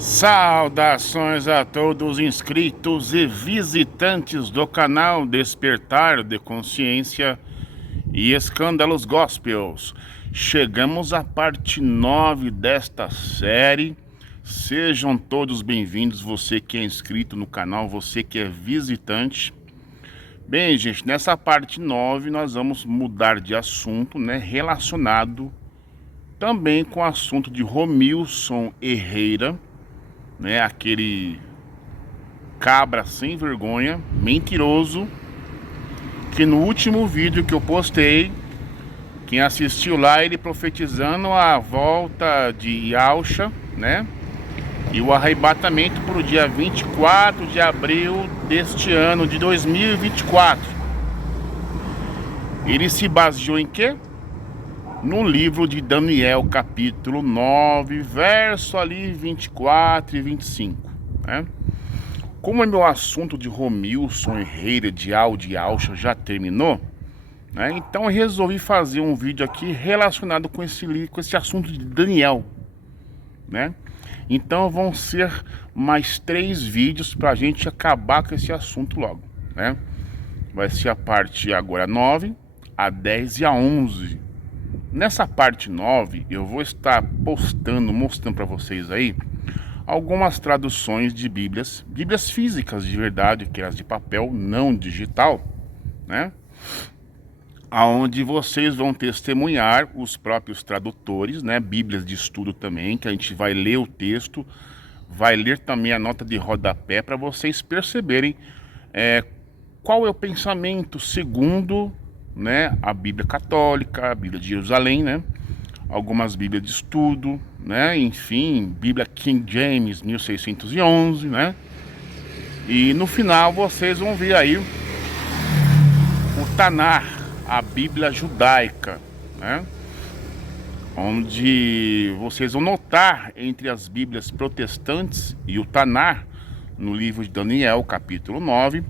Saudações a todos inscritos e visitantes do canal Despertar de Consciência e Escândalos Gospels. Chegamos à parte 9 desta série. Sejam todos bem-vindos, você que é inscrito no canal, você que é visitante. Bem, gente, nessa parte 9 nós vamos mudar de assunto, né, relacionado também com o assunto de Romilson Herrera, né, aquele cabra sem vergonha, mentiroso, que no último vídeo que eu postei, quem assistiu lá, ele profetizando a volta de Yahusha, né, e o arrebatamento para o dia 24 de abril deste ano de 2024. Ele se baseou em quê? No livro de Daniel, capítulo 9, verso ali 24 e 25, né? Como é meu assunto de Romilson Herrera de Yahusha já terminou, né? Então eu resolvi fazer um vídeo aqui relacionado com esse assunto de Daniel, né? Então vão ser mais 3 vídeos para a gente acabar com esse assunto logo, né? Vai ser a parte agora 9, a 10 e a 11. Nessa parte 9, eu vou estar postando, mostrando para vocês aí algumas traduções de Bíblias físicas de verdade, que eram de papel, não digital, né? Aonde vocês vão testemunhar os próprios tradutores, né? Bíblias de estudo também, que a gente vai ler o texto, vai ler também a nota de rodapé para vocês perceberem qual é o pensamento segundo, né, a Bíblia Católica, a Bíblia de Jerusalém, né, algumas Bíblias de estudo, né, enfim, Bíblia King James 1611, né, e no final vocês vão ver aí o Tanar, a Bíblia judaica, né, onde vocês vão notar entre as Bíblias protestantes e o Tanar, no livro de Daniel, capítulo 9,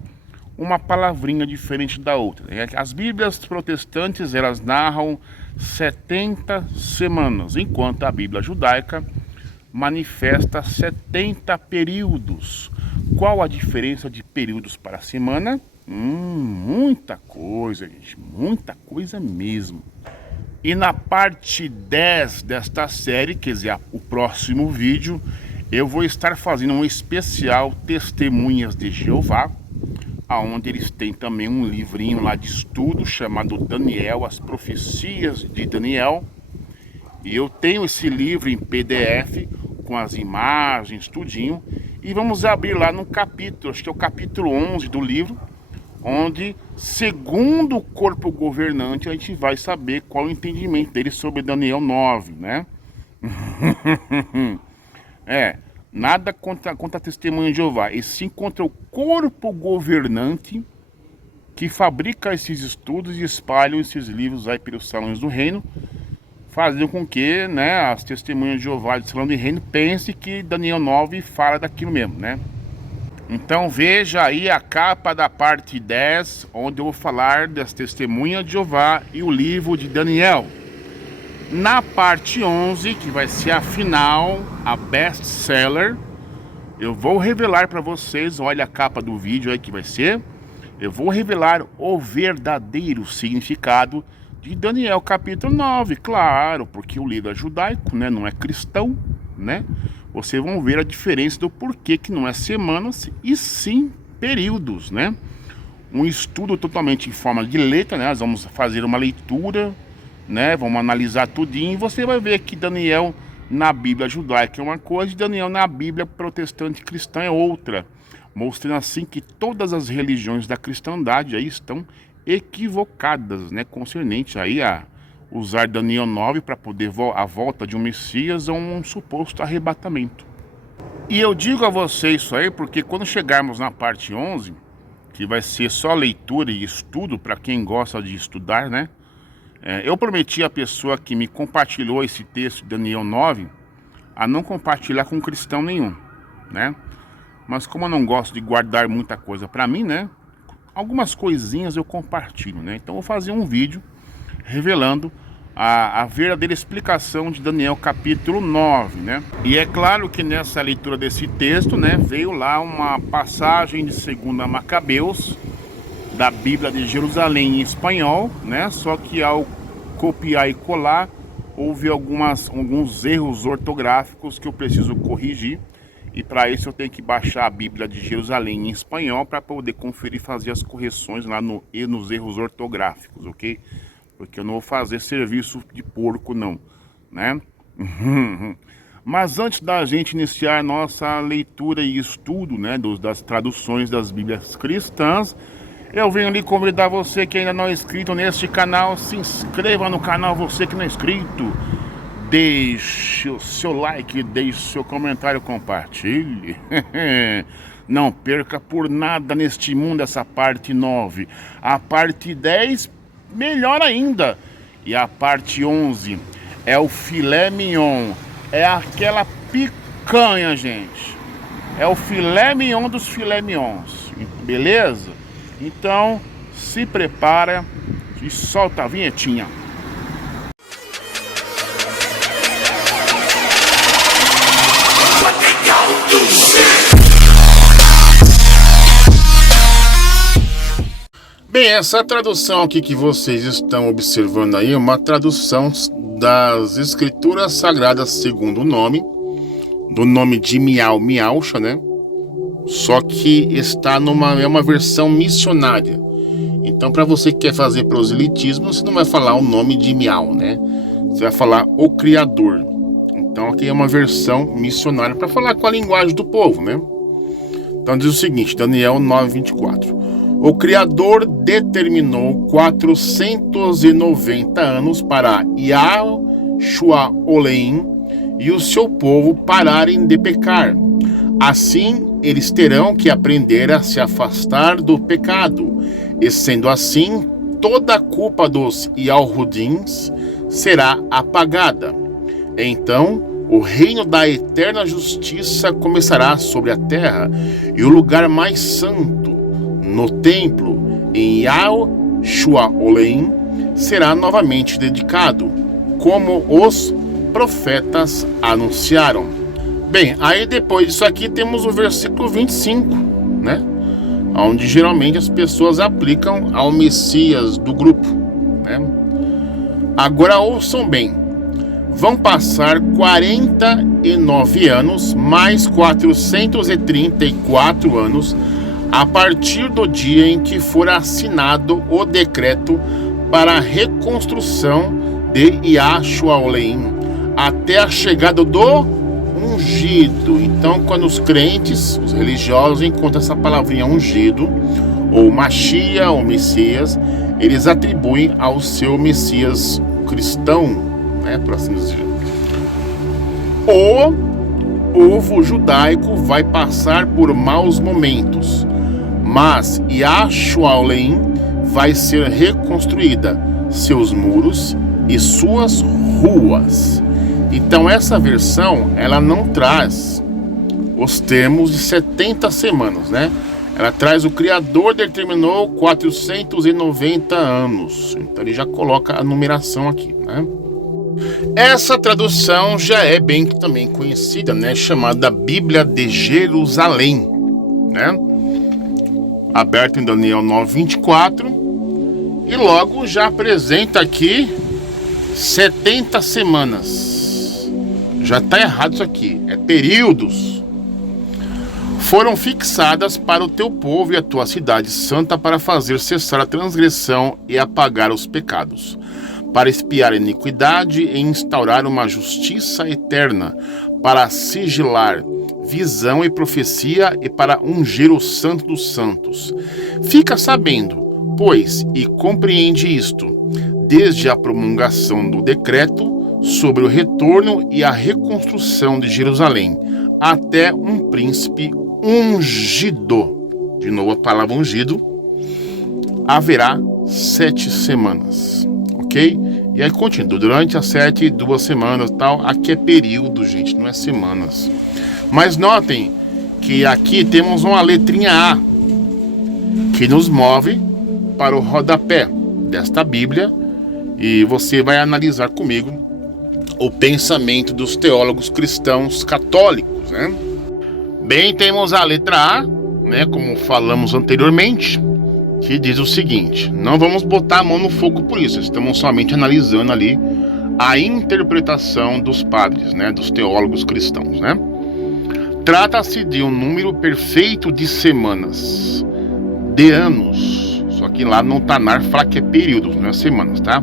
uma palavrinha diferente da outra. As Bíblias protestantes, elas narram 70 semanas, enquanto a Bíblia judaica manifesta 70 períodos. Qual a diferença de períodos para a semana? Muita coisa, gente, muita coisa mesmo. E na parte 10 desta série, quer dizer, o próximo vídeo, eu vou estar fazendo um especial Testemunhas de Jeová, onde eles têm também um livrinho lá de estudo chamado Daniel, as profecias de Daniel. E eu tenho esse livro em PDF com as imagens, tudinho. E vamos abrir lá no capítulo, acho que é o capítulo 11 do livro, onde, segundo o corpo governante, a gente vai saber qual é o entendimento dele sobre Daniel 9, né? Nada contra a testemunha de Jeová, e sim contra o corpo governante que fabrica esses estudos e espalham esses livros aí pelos salões do reino, fazendo com que, né, as testemunhas de Jeová do salão do reino pensem que Daniel 9 fala daquilo mesmo, né? Então veja aí a capa da parte 10, onde eu vou falar das testemunhas de Jeová e o livro de Daniel. Na parte 11, que vai ser a final, a best seller, eu vou revelar para vocês, olha a capa do vídeo aí que vai ser, eu vou revelar o verdadeiro significado de Daniel capítulo 9, claro, porque o livro é judaico, né, não é cristão, né? Vocês vão ver a diferença do porquê que não é semanas e sim períodos, né? Um estudo totalmente em forma de letra, né? Nós vamos fazer uma leitura, né, vamos analisar tudinho e você vai ver que Daniel na Bíblia judaica é uma coisa e Daniel na Bíblia protestante cristã é outra, mostrando assim que todas as religiões da cristandade aí estão equivocadas, né, concernente aí a usar Daniel 9 para poder a volta de um Messias ou um suposto arrebatamento. E eu digo a vocês isso aí porque quando chegarmos na parte 11, que vai ser só leitura e estudo para quem gosta de estudar, né, eu prometi à pessoa que me compartilhou esse texto de Daniel 9 a não compartilhar com cristão nenhum, né? Mas como eu não gosto de guardar muita coisa para mim, né? Algumas coisinhas eu compartilho, né? Então eu vou fazer um vídeo revelando a verdadeira explicação de Daniel capítulo 9, né? E é claro que nessa leitura desse texto, né, veio lá uma passagem de 2 Macabeus, da Bíblia de Jerusalém em espanhol, né? Só que ao copiar e colar, houve alguns erros ortográficos que eu preciso corrigir. E para isso eu tenho que baixar a Bíblia de Jerusalém em espanhol para poder conferir e fazer as correções lá nos erros ortográficos, ok? Porque eu não vou fazer serviço de porco não, né? Mas antes da gente iniciar nossa leitura e estudo, né, das traduções das Bíblias cristãs, eu venho ali convidar você que ainda não é inscrito neste canal, se inscreva no canal, você que não é inscrito. Deixe o seu like, deixe o seu comentário, compartilhe. Não perca por nada neste mundo essa parte 9. A parte 10, melhor ainda. E a parte 11 é o filé mignon. É aquela picanha, gente. É o filé mignon dos filé mignons. Beleza? Então, se prepara e solta a vinhetinha. Bem, essa tradução aqui que vocês estão observando aí é uma tradução das Escrituras Sagradas segundo o nome, do nome de Miausha, né? Só que está é uma versão missionária. Então, para você que quer fazer proselitismo, você não vai falar o nome de Miau, né? Você vai falar o Criador. Então, aqui é uma versão missionária para falar com a linguagem do povo, né? Então, diz o seguinte, Daniel 9:24. O Criador determinou 490 anos para Yahshua-Oleim e o seu povo pararem de pecar. Assim, eles terão que aprender a se afastar do pecado. E sendo assim, toda a culpa dos Yahudins será apagada. Então, o reino da eterna justiça começará sobre a terra, e o lugar mais santo, no templo, em Yahshua-Oleim, será novamente dedicado, como os profetas anunciaram. Bem, aí depois disso aqui temos o versículo 25, né? Onde geralmente as pessoas aplicam ao Messias do grupo, né? Agora ouçam bem. Vão passar 49 anos mais 434 anos a partir do dia em que for assinado o decreto para a reconstrução de Yahshua-Oleim, até a chegada do ungido. Então, quando os crentes, os religiosos, encontram essa palavrinha ungido, ou Machia, ou Messias, eles atribuem ao seu Messias cristão, né, por assim dizer. O povo judaico vai passar por maus momentos, mas Yahshua-Oleim vai ser reconstruída, seus muros e suas ruas. Então essa versão, ela não traz os termos de 70 semanas, né? Ela traz o Criador determinou 490 anos. Então ele já coloca a numeração aqui, né? Essa tradução já é bem também conhecida, né? Chamada Bíblia de Jerusalém, né? Aberto em Daniel 9:24. E logo já apresenta aqui 70 semanas. Já está errado isso aqui. É períodos. Foram fixadas para o teu povo e a tua cidade santa para fazer cessar a transgressão e apagar os pecados, para expiar a iniquidade e instaurar uma justiça eterna, para sigilar visão e profecia e para ungir o santo dos santos. Fica sabendo, pois, e compreende isto, desde a promulgação do decreto sobre o retorno e a reconstrução de Jerusalém, até um príncipe ungido, de novo a palavra ungido, haverá 7 semanas, ok? E aí continua, durante as 7, 2 semanas, tal, aqui é período, gente, não é semanas. Mas notem que aqui temos uma letrinha A, que nos move para o rodapé desta Bíblia, e você vai analisar comigo o pensamento dos teólogos cristãos católicos, né? Bem, temos a letra A, né, como falamos anteriormente, que diz o seguinte: não vamos botar a mão no fogo por isso, estamos somente analisando ali a interpretação dos padres, né, dos teólogos cristãos, né? Trata-se de um número perfeito de semanas, de anos, só que lá no Tanar fala que é períodos, não é semanas, tá?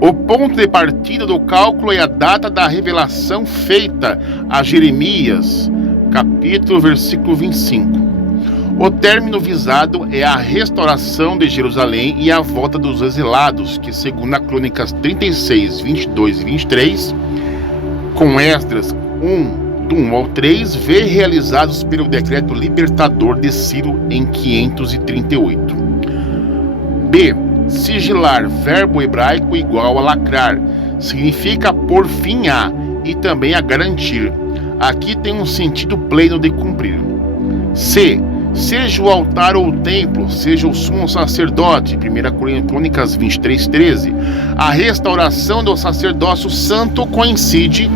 O ponto de partida do cálculo é a data da revelação feita a Jeremias, capítulo, versículo 25. O término visado é a restauração de Jerusalém e a volta dos exilados, que segundo a Crônicas 36, 22 e 23, com Esdras 1, do 1 ao 3, vê realizados pelo decreto libertador de Ciro em 538. B. Sigilar, verbo hebraico igual a lacrar, significa pôr fim a e também a garantir. Aqui tem um sentido pleno de cumprir. C. Seja o altar ou o templo, seja o sumo sacerdote, 1 Crônicas 23:13, a restauração do sacerdócio santo coincide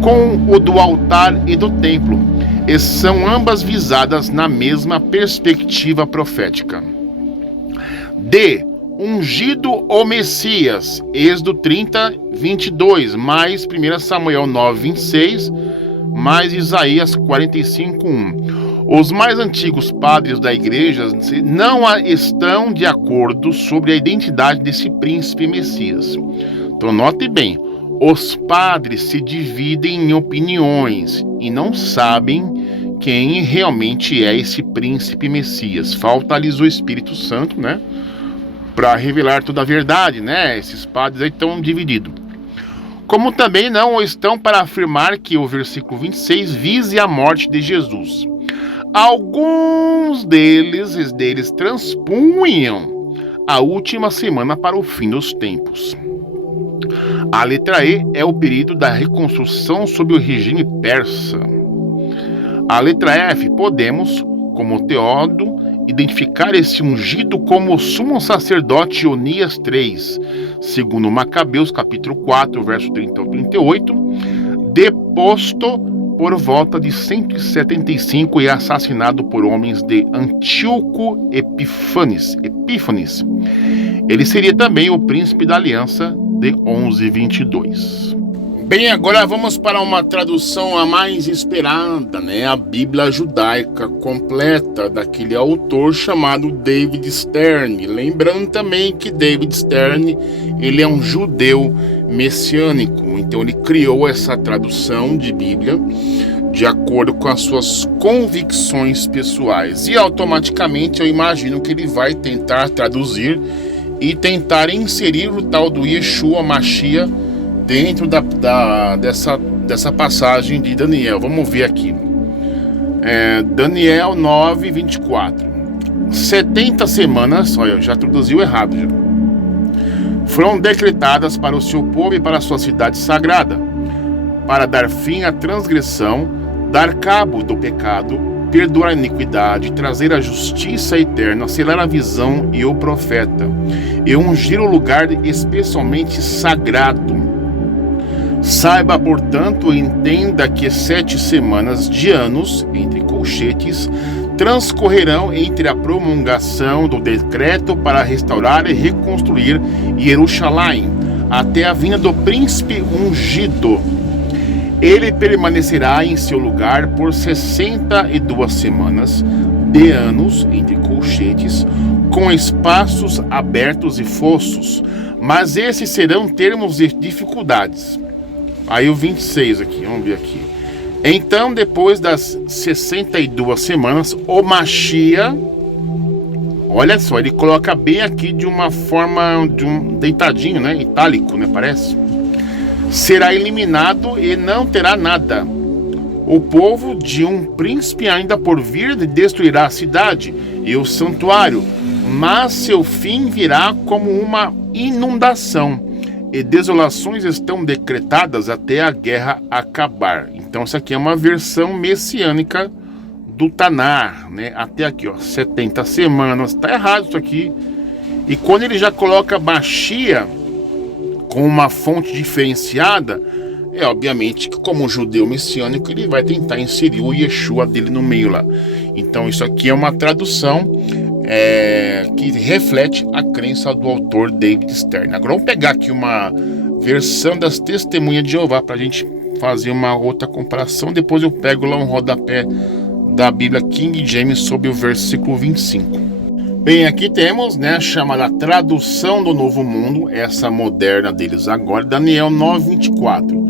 com o do altar e do templo, e são ambas visadas na mesma perspectiva profética. D. Ungido o Messias, Êxodo 30:22, mais 1 Samuel 9:26, mais Isaías 45:1. Os mais antigos padres da igreja não estão de acordo sobre a identidade desse príncipe Messias. Então note bem, os padres se dividem em opiniões e não sabem quem realmente é esse príncipe Messias. Falta-lhes o Espírito Santo, né, para revelar toda a verdade, né? Esses padres aí estão divididos. Como também não estão para afirmar que o versículo 26 vise a morte de Jesus. Alguns deles transpunham a última semana para o fim dos tempos. A letra E é o período da reconstrução sob o regime persa. A letra F, podemos, como Teódo, identificar esse ungido como o sumo sacerdote Onias 3, segundo Macabeus, capítulo 4, verso 30 ao 38, deposto por volta de 175 e assassinado por homens de Antíoco Epífanes. Ele seria também o príncipe da aliança de 1122. Bem, agora vamos para uma tradução a mais esperada, né? A Bíblia judaica completa, daquele autor chamado David Stern. Lembrando também que David Stern, ele é um judeu messiânico, então ele criou essa tradução de Bíblia de acordo com as suas convicções pessoais. E automaticamente eu imagino que ele vai tentar traduzir e tentar inserir o tal do Yeshua Mashiach dentro dessa passagem de Daniel. Vamos ver aqui. Daniel 9:24. 70 semanas, olha, eu já traduziu errado já, foram decretadas para o seu povo e para a sua cidade sagrada, para dar fim à transgressão, dar cabo do pecado, perdoar a iniquidade, trazer a justiça eterna, selar a visão e o profeta, e ungir o lugar especialmente sagrado. Saiba, portanto, e entenda que 7 semanas de anos, entre colchetes, transcorrerão entre a promulgação do decreto para restaurar e reconstruir Jerusalém, até a vinda do príncipe ungido. Ele permanecerá em seu lugar por 62 semanas de anos, entre colchetes, com espaços abertos e fossos, mas esses serão termos de dificuldades. Aí o 26 aqui, vamos ver aqui. Então, depois das 62 semanas, o Mashiach, olha só, ele coloca bem aqui de uma forma, de um deitadinho, né, itálico, né, parece, será eliminado e não terá nada. O povo de um príncipe ainda por vir destruirá a cidade e o santuário, mas seu fim virá como uma inundação, e desolações estão decretadas até a guerra acabar. Então essa aqui é uma versão messiânica do Tanar, né? Até aqui, ó, 70 semanas. Tá errado isso aqui. E quando ele já coloca Mashiach, com uma fonte diferenciada, obviamente que como judeu messiânico ele vai tentar inserir o Yeshua dele no meio lá. Então isso aqui é uma tradução que reflete a crença do autor David Stern. Agora vamos pegar aqui uma versão das Testemunhas de Jeová para a gente fazer uma outra comparação. Depois eu pego lá um rodapé da Bíblia King James sobre o versículo 25. Bem, aqui temos, né, chamada Tradução do Novo Mundo, essa moderna deles agora, Daniel 9:24.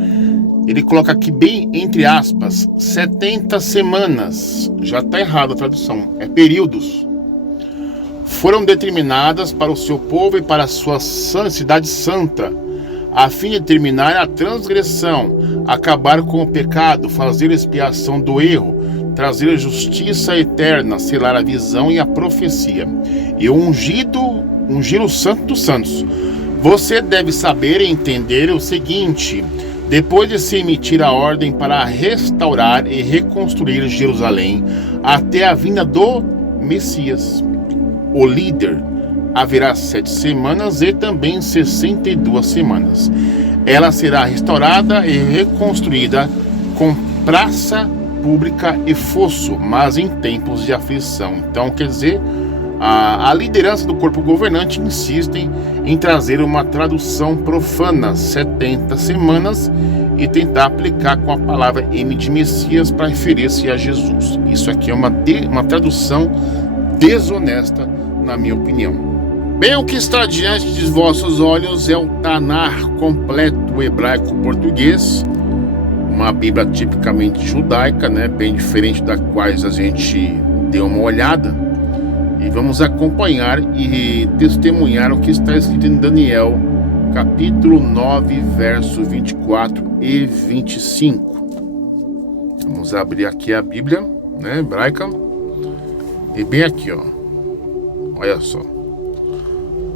Ele coloca aqui bem entre aspas, 70 semanas. Já está errado a tradução, é períodos. Foram determinadas para o seu povo e para a sua cidade santa, a fim de terminar a transgressão, acabar com o pecado, fazer expiação do erro, trazer justiça eterna, selar a visão e a profecia, e ungir o santo dos santos. Você deve saber e entender o seguinte: depois de se emitir a ordem para restaurar e reconstruir Jerusalém até a vinda do Messias, o líder, haverá 7 semanas e também 62 semanas. Ela será restaurada e reconstruída com praça pública e fosso, mas em tempos de aflição. Então, quer dizer, a liderança do corpo governante insiste em trazer uma tradução profana, 70 semanas, e tentar aplicar com a palavra M de Messias para referir-se a Jesus. Isso aqui é uma tradução desonesta, na minha opinião. Bem, o que está diante de vossos olhos é o Tanar completo hebraico-português, uma Bíblia tipicamente judaica, né, bem diferente da quais a gente deu uma olhada, e vamos acompanhar e testemunhar o que está escrito em Daniel, capítulo 9, verso 24 e 25. Vamos abrir aqui a Bíblia, né, hebraica, e bem aqui, ó, olha só,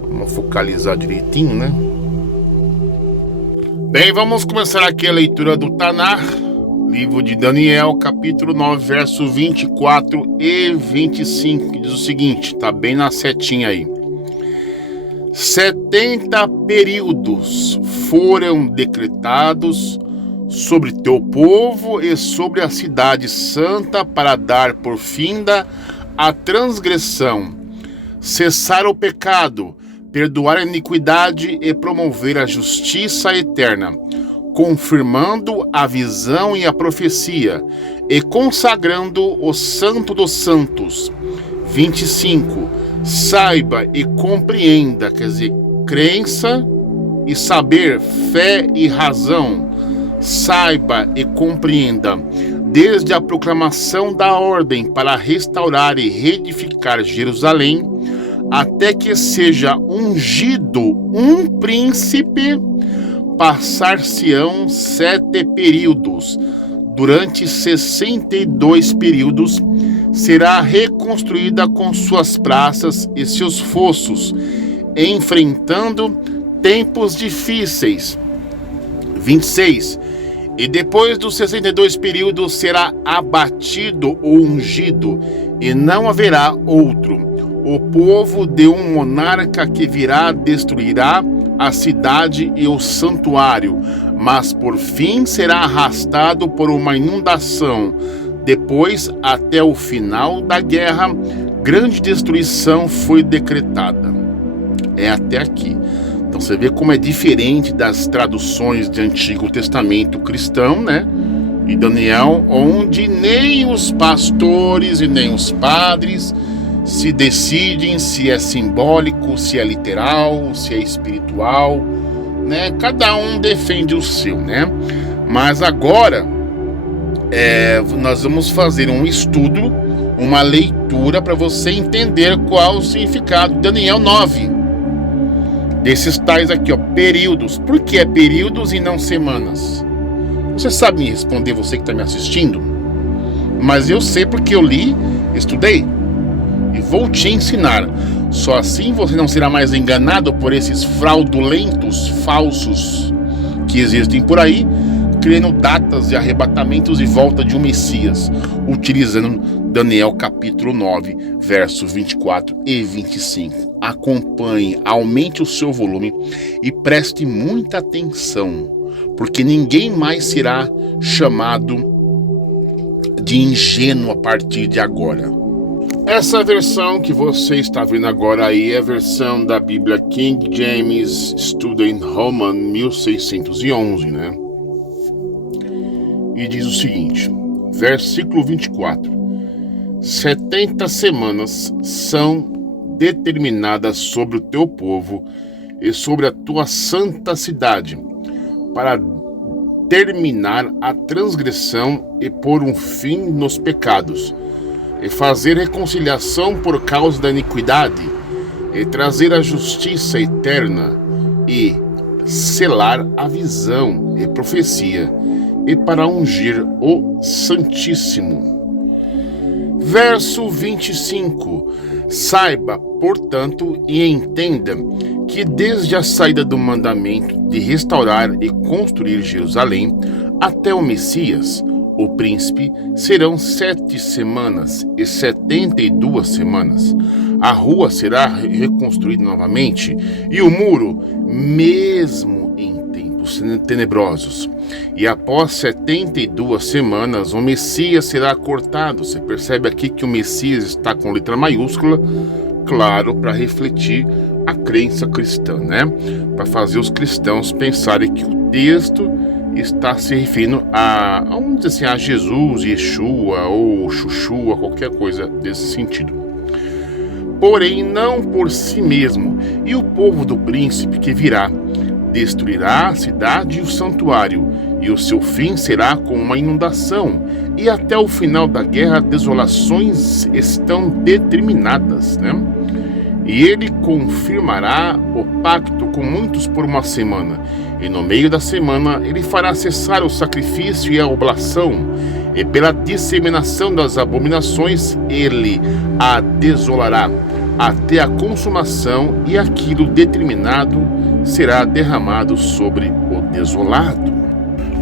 vamos focalizar direitinho, né? Bem, vamos começar aqui a leitura do Tanar, livro de Daniel, capítulo 9, verso 24 e 25, que diz o seguinte, tá bem na setinha aí. 70 períodos foram decretados sobre teu povo e sobre a cidade santa para dar por finda a transgressão, cessar o pecado, perdoar a iniquidade e promover a justiça eterna, confirmando a visão e a profecia, e consagrando o santo dos santos. 25. Saiba e compreenda, quer dizer, crença e saber, fé e razão. Saiba e compreenda, desde a proclamação da ordem para restaurar e reedificar Jerusalém, até que seja ungido um príncipe, passar-se-ão 7 períodos. Durante 62 períodos será reconstruída com suas praças e seus fossos, enfrentando tempos difíceis. 26. E depois dos 62 períodos será abatido ou ungido, e não haverá outro. O povo de um monarca que virá destruirá a cidade e o santuário, mas por fim será arrastado por uma inundação. Depois, até o final da guerra, grande destruição foi decretada. É até aqui. Então você vê como é diferente das traduções do Antigo Testamento cristão, né? E Daniel, onde nem os pastores e nem os padres se decidem se é simbólico, se é literal, se é espiritual, né? Cada um defende o seu, né? Mas agora nós vamos fazer um estudo, uma leitura para você entender qual o significado de Daniel 9. Desses tais aqui, ó, períodos. Por que é períodos e não semanas? Você sabe me responder, você que está me assistindo? Mas eu sei porque eu li, estudei e vou te ensinar. Só assim você não será mais enganado por esses fraudulentos falsos que existem por aí, criando datas de arrebatamentos e volta de um Messias, utilizando Daniel capítulo 9, versos 24 e 25. Acompanhe, aumente o seu volume e preste muita atenção, porque ninguém mais será chamado de ingênuo a partir de agora. Essa versão que você está vendo agora aí é a versão da Bíblia King James Student Roman 1611, né? E diz o seguinte, versículo 24: 70 semanas são determinadas sobre o teu povo e sobre a tua santa cidade, para terminar a transgressão e pôr um fim nos pecados, e fazer reconciliação por causa da iniquidade, e trazer a justiça eterna, e selar a visão e profecia, e para ungir o Santíssimo. Verso 25. Saiba, portanto, e entenda que desde a saída do mandamento de restaurar e construir Jerusalém até o Messias, o príncipe, serão 7 semanas e 72 semanas. A rua será reconstruída novamente, e o muro, mesmo em tempos tenebrosos. E após 72 semanas, o Messias será cortado. Você percebe aqui que o Messias está com letra maiúscula, claro, para refletir a crença cristã, né? Para fazer os cristãos pensarem que o texto está se referindo vamos dizer assim, a Jesus, Yeshua ou Chuchua, qualquer coisa desse sentido. Porém, não por si mesmo, e o povo do príncipe que virá destruirá a cidade e o santuário, e o seu fim será como uma inundação, e até o final da guerra desolações estão determinadas, né? E ele confirmará o pacto com muitos por uma semana, e no meio da semana ele fará cessar o sacrifício e a oblação, e pela disseminação das abominações ele a desolará até a consumação, e aquilo determinado será derramado sobre o desolado.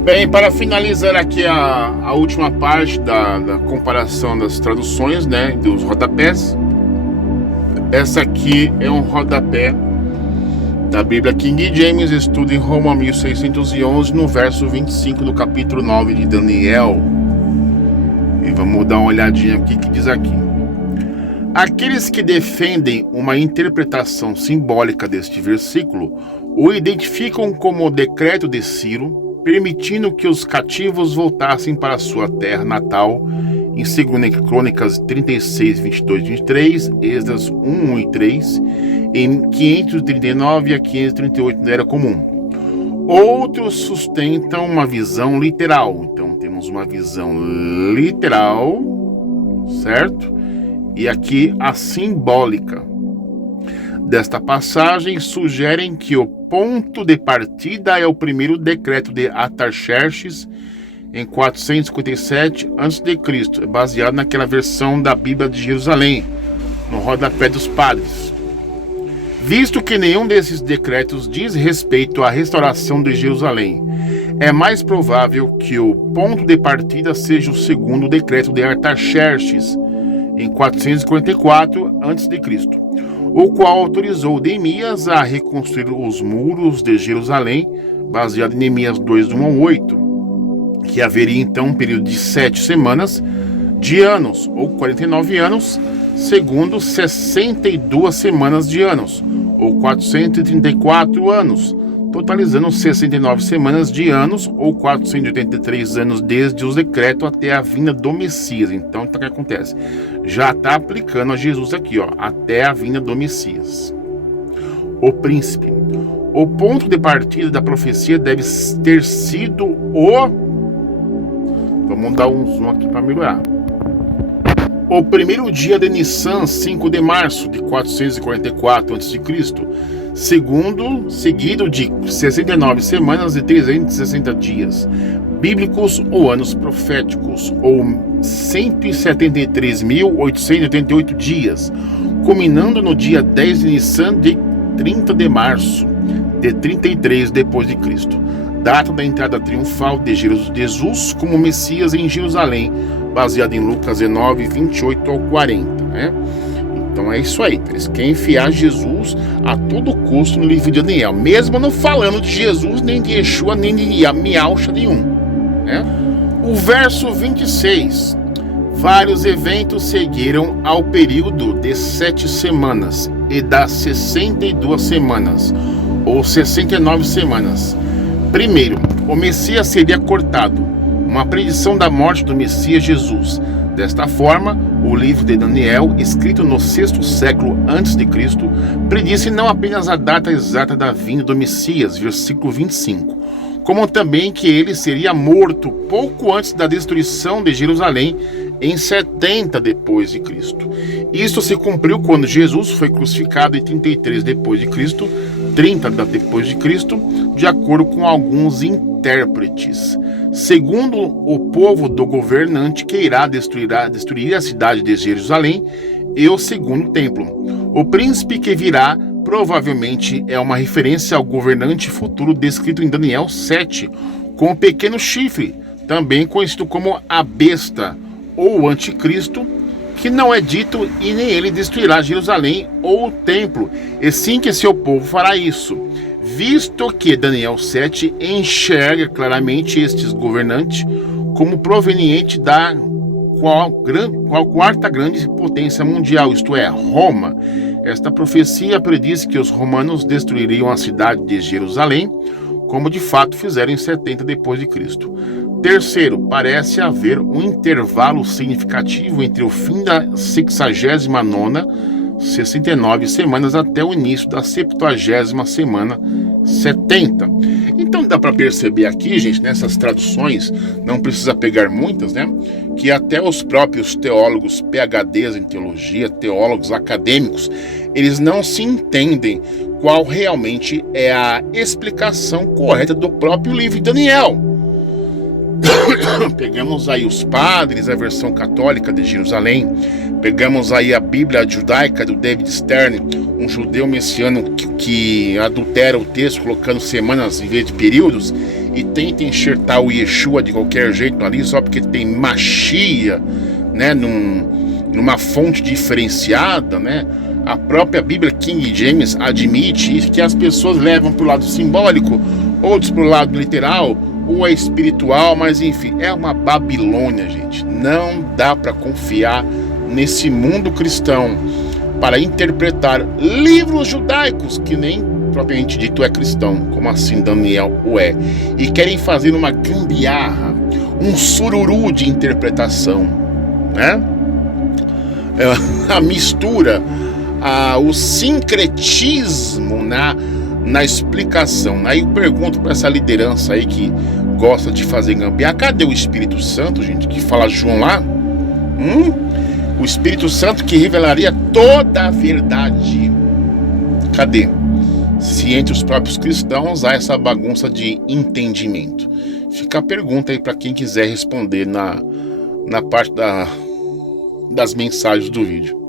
Bem, para finalizar aqui a última parte da comparação das traduções, né, dos rodapés, essa aqui é um rodapé da Bíblia King James, estudo em Roma 1611, no verso 25 do capítulo 9 de Daniel. E vamos dar uma olhadinha aqui que diz aqui. Aqueles que defendem uma interpretação simbólica deste versículo o identificam como o decreto de Ciro, permitindo que os cativos voltassem para sua terra natal, em 2 Crônicas 36, 22 e 23, Esdras 1, 1 e 3, em 539 a 538 da Era Comum. Outros sustentam uma visão literal. Então temos uma visão literal, certo? E aqui a simbólica desta passagem sugerem que o ponto de partida é o primeiro decreto de Artaxerxes em 457 a.C., baseado naquela versão da Bíblia de Jerusalém, no rodapé dos padres. Visto que nenhum desses decretos diz respeito à restauração de Jerusalém, é mais provável que o ponto de partida seja o segundo decreto de Artaxerxes, em 444 a.C., o qual autorizou Neemias a reconstruir os muros de Jerusalém, baseado em Neemias 2, 1 ao 8, que haveria então um período de 7 semanas de anos, ou 49 anos, segundo 62 semanas de anos, ou 434 anos, totalizando 69 semanas de anos, ou 483 anos desde os decretos até a vinda do Messias. Então, o que acontece? Já está aplicando a Jesus aqui, ó, até a vinda do Messias. O príncipe. O ponto de partida da profecia deve ter sido o... Vamos dar um zoom aqui para melhorar. O primeiro dia de Nissan, 5 de março de 444 a.C., seguido de 69 semanas e 360 dias bíblicos ou anos proféticos, ou 173.888 dias, culminando no dia 10 de Nissan de 30 de março de 33 depois de Cristo. data da entrada triunfal de Jesus como Messias em Jerusalém, baseado em Lucas 19, 28 ao 40, né? Então é isso aí, eles querem enfiar Jesus a todo custo no livro de Daniel, mesmo não falando de Jesus, nem de Yeshua, nem de Yamiaucha nenhum, né? O verso 26: vários eventos seguiram ao período de 7 semanas e das 62 semanas, ou 69 semanas. Primeiro, o Messias seria cortado, uma predição da morte do Messias Jesus. Desta forma, o livro de Daniel, escrito no 6º século a.C., predisse não apenas a data exata da vinda do Messias, versículo 25, como também que ele seria morto pouco antes da destruição de Jerusalém, em 70 depois de Cristo. Isto se cumpriu quando Jesus foi crucificado em 33 depois de Cristo, 30 depois de Cristo, de acordo com alguns intérpretes. Segundo o povo do governante que irá destruir a cidade de Jerusalém e o segundo templo. O príncipe que virá provavelmente é uma referência ao governante futuro descrito em Daniel 7, com o pequeno chifre, também conhecido como a besta ou o anticristo, que não é dito e nem ele destruirá Jerusalém ou o templo, e sim que seu povo fará isso, visto que Daniel 7 enxerga claramente estes governantes como proveniente da quarta grande potência mundial, isto é, Roma. Esta profecia prediz que os romanos destruiriam a cidade de Jerusalém, como de fato fizeram em 70 depois de Cristo. Terceiro, parece haver um intervalo significativo entre o fim da 69ª, 69 semanas, até o início da 70ª semana, 70. Então dá para perceber aqui, gente, nessas traduções, não precisa pegar muitas, né? Que até os próprios teólogos PhDs em teologia, teólogos acadêmicos, eles não se entendem qual realmente é a explicação correta do próprio livro de Daniel. Pegamos aí os padres, a versão católica de Jerusalém, pegamos aí a Bíblia judaica do David Stern, um judeu messiano que adultera o texto colocando semanas em vez de períodos e tenta enxertar o Yeshua de qualquer jeito ali só porque tem Machia, né, numa fonte diferenciada, né? A própria Bíblia King James admite isso, que as pessoas levam para o lado simbólico, outros para o lado literal, ou é espiritual, mas enfim, é uma Babilônia, gente. Não dá para confiar nesse mundo cristão para interpretar livros judaicos que nem propriamente dito é cristão, como assim Daniel o é, e querem fazer uma gambiarra, um sururu de interpretação, né? A mistura, o sincretismo na explicação. Aí eu pergunto para essa liderança aí que gosta de fazer gambiarra, cadê o Espírito Santo, gente, que fala João lá? O Espírito Santo que revelaria toda a verdade. Cadê? Se entre os próprios cristãos há essa bagunça de entendimento. Fica a pergunta aí para quem quiser responder na parte das mensagens do vídeo.